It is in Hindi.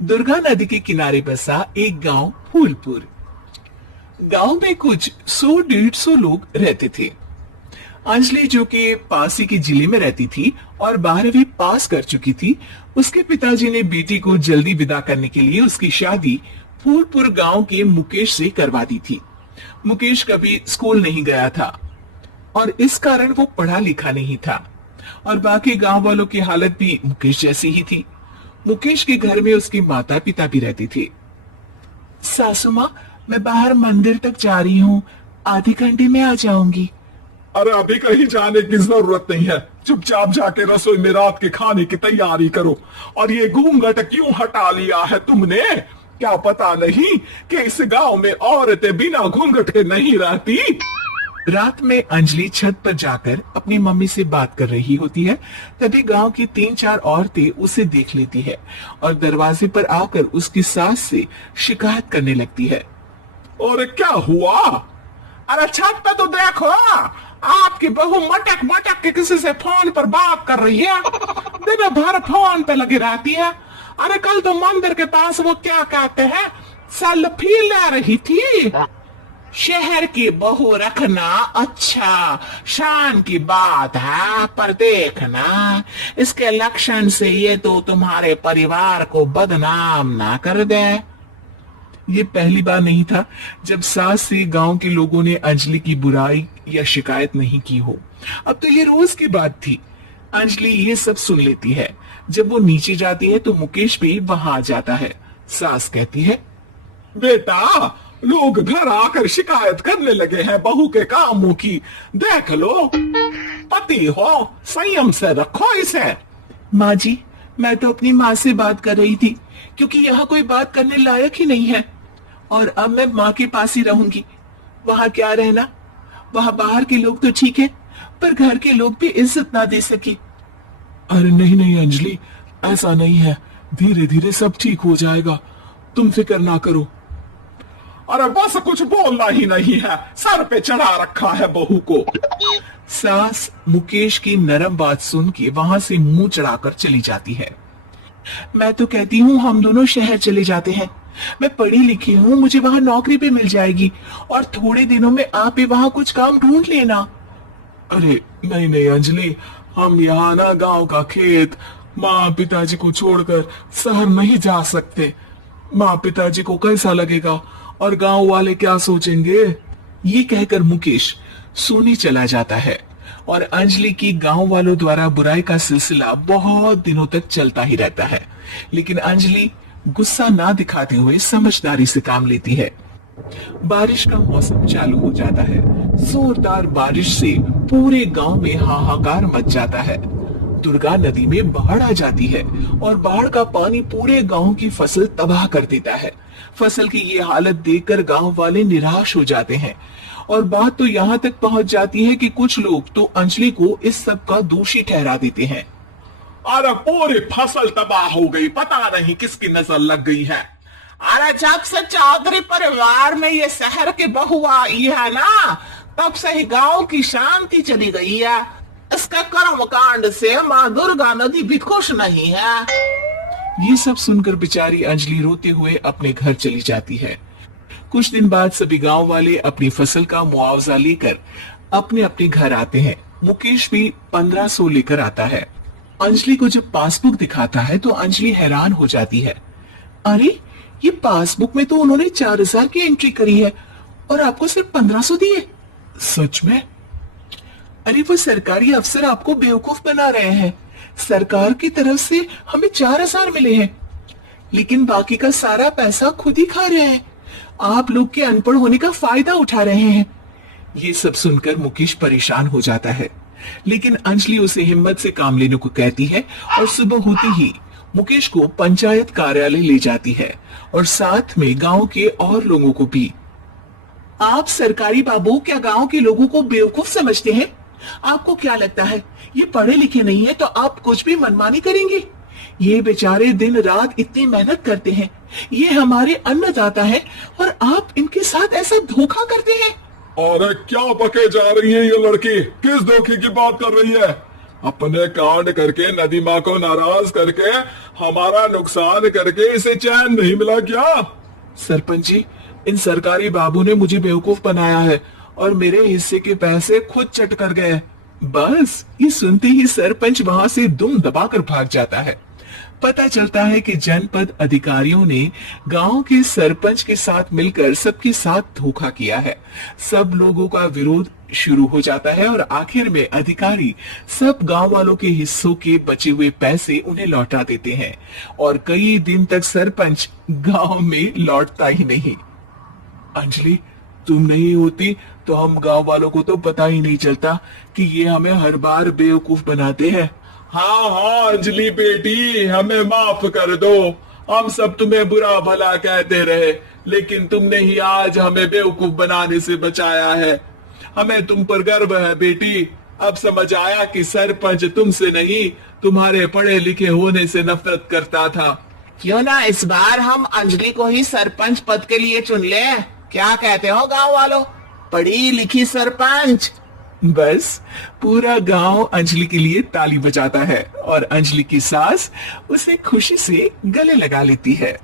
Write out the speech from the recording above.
दुर्गा नदी के किनारे बसा एक गांव फूलपुर। गांव में कुछ 100-150 लोग रहते थे। अंजलि जो कि पास ही के जिले में रहती थी और 12वीं पास कर चुकी थी, उसके पिताजी ने बेटी को जल्दी विदा करने के लिए उसकी शादी फूलपुर गांव के मुकेश से करवा दी थी। मुकेश कभी स्कूल नहीं गया था और इस कारण वो पढ़ा लिखा नहीं था और बाकी गांव वालों की हालत भी मुकेश जैसी ही थी। मुकेश के घर में उसके माता पिता भी रहते थे। सासू माँ, मैं बाहर मंदिर तक जा रही हूँ, आधे घंटे में आ जाऊंगी। अरे अभी कहीं जाने की जरूरत नहीं है, चुपचाप जाके रसोई में रात के खाने की तैयारी करो। और ये घूंघट क्यों हटा लिया है तुमने? क्या पता नहीं कि इस गांव में औरतें बिना घूंघट के नहीं रहती? रात में अंजलि छत पर जाकर अपनी मम्मी से बात कर रही होती है। तभी गांव की 3-4 औरतें उसे देख लेती है और दरवाजे पर आकर उसकी सास से शिकायत करने लगती है। और क्या हुआ? अरे छत पे तो देखो, आपकी बहू मटक मटक के किसी से फोन पर बात कर रही है। दिन भर फोन पे लगी रहती है। अरे कल तो मंदिर के पास वो क्या कहते हैं, सेल्फी ले रही थी। शहर की बहू रखना अच्छा शान की बात है, पर देखना इसके लक्षण से ये तो तुम्हारे परिवार को बदनाम ना कर दे। ये पहली बार नहीं था जब सास से गांव के लोगों ने अंजलि की बुराई या शिकायत नहीं की हो। अब तो ये रोज की बात थी। अंजलि ये सब सुन लेती है। जब वो नीचे जाती है तो मुकेश भी वहां आ जाता है। सास कहती है, बेटा, लोग घर आकर शिकायत करने लगे हैं बहू के कामों की, देख लो। पति हो, संयम से रखो इसे। माँ जी, मैं तो अपनी माँ से बात कर रही थी क्योंकि यहाँ कोई बात करने लायक ही नहीं है और अब मैं माँ के पास ही रहूंगी। वहाँ क्या रहना, वहाँ बाहर के लोग तो ठीक है पर घर के लोग भी इज्जत ना दे सके। अरे नहीं नहीं अंजलि, ऐसा नहीं है, धीरे धीरे सब ठीक हो जाएगा, तुम फिक्र ना करो। अरे बस कुछ बोलना ही नहीं है, सर पे चढ़ा रखा है बहू को। सास मुकेश की नरम बात सुन के वहां से मुंह चढ़ाकर चली जाती है। मैं तो कहती हूँ हम दोनों शहर चले जाते हैं। मैं पढ़ी लिखी हूँ, मुझे वहाँ नौकरी पे मिल जाएगी और थोड़े दिनों में आप भी वहाँ कुछ काम ढूंढ लेना। अरे नहीं नहीं अंजलि, हम यहाँ ना गांव का खेत, माँ पिताजी को छोड़कर शहर नहीं जा सकते। माँ पिताजी को कैसा लगेगा और गांव वाले क्या सोचेंगे? ये कहकर मुकेश सोने चला जाता है और अंजलि की गांव वालों द्वारा बुराई का सिलसिला बहुत दिनों तक चलता ही रहता है। लेकिन अंजलि गुस्सा ना दिखाते हुए समझदारी से काम लेती है। बारिश का मौसम चालू हो जाता है। जोरदार बारिश से पूरे गांव में हाहाकार मच जाता है। दुर्गा नदी में बाढ़ आ जाती है और बाढ़ का पानी पूरे गांव की फसल तबाह कर देता है। फसल की ये हालत देखकर गांव वाले निराश हो जाते हैं और बात तो यहाँ तक पहुँच जाती है कि कुछ लोग तो अंजलि को इस सब का दोषी ठहरा देते हैं। अरे पूरी फसल तबाह हो गई, पता नहीं किसकी नजर लग गई है। अरे जब से चौधरी परिवार में ये शहर की बहू आई है ना, तब से ही गांव की शांति चली गई है। इसके कर्म कांड से माँ दुर्गा नदी भी खुश नहीं है। ये सब सुनकर बेचारी अंजलि रोते हुए अपने घर चली जाती है। कुछ दिन बाद सभी गांव वाले अपनी फसल का मुआवजा लेकर अपने अपने घर आते हैं। मुकेश भी 1500 लेकर आता है। अंजलि को जब पासबुक दिखाता है तो अंजलि हैरान हो जाती है। अरे ये पासबुक में तो उन्होंने 4000 की एंट्री करी है और आपको सिर्फ 1500 दिए। सच में? अरे वो सरकारी अफसर आपको बेवकूफ बना रहे हैं। सरकार की तरफ से हमें 4000 मिले हैं लेकिन बाकी का सारा पैसा खुद ही खा रहे हैं। आप लोग के अनपढ़ होने का फायदा उठा रहे हैं। ये सब सुनकर मुकेश परेशान हो जाता है लेकिन अंजलि उसे हिम्मत से काम लेने को कहती है और सुबह होते ही मुकेश को पंचायत कार्यालय ले जाती है और साथ में गांव के और लोगों को भी। आप सरकारी बाबू क्या गांव के लोगों को बेवकूफ समझते हैं? आपको क्या लगता है ये पढ़े लिखे नहीं है तो आप कुछ भी मनमानी करेंगे? ये बेचारे दिन रात इतनी मेहनत करते हैं, ये हमारे अन्नदाता हैं और आप इनके साथ ऐसा धोखा करते हैं। अरे क्या बके जा रही है ये लड़की? किस धोखे की बात कर रही है? अपने कांड करके नदी माँ को नाराज करके हमारा नुकसान करके इसे चैन नहीं मिला क्या? सरपंच जी, इन सरकारी बाबू ने मुझे बेवकूफ बनाया है और मेरे हिस्से के पैसे खुद चट कर गए। बस ये सुनते ही सरपंच वहां से दुम दबाकर भाग जाता है। पता चलता है कि जनपद अधिकारियों ने गांव के सरपंच के साथ मिलकर सबके साथ धोखा किया है। सब लोगों का विरोध शुरू हो जाता है और आखिर में अधिकारी सब गांव वालों के हिस्सों के बचे हुए पैसे उन्हें लौटा देते हैं और कई दिन तक सरपंच गांव में लौटता ही नहीं। अंजलि, तुम नहीं होती तो हम गांव वालों को तो पता ही नहीं चलता कि ये हमें हर बार बेवकूफ बनाते हैं। हाँ हाँ अंजलि बेटी, हमें माफ कर दो। हम सब तुम्हें बुरा भला कहते रहे, लेकिन तुमने ही आज हमें बेवकूफ बनाने से बचाया है। हमें तुम पर गर्व है बेटी। अब समझ आया कि सरपंच तुमसे नहीं, तुम्हारे पढ़े लिखे होने से नफरत करता था। क्यों ना इस बार हम अंजलि को ही सरपंच पद के लिए चुन ले? क्या कहते हो गांव वालों? पढ़ी लिखी सरपंच। बस पूरा गांव अंजलि के लिए ताली बजाता है और अंजलि की सास उसे खुशी से गले लगा लेती है।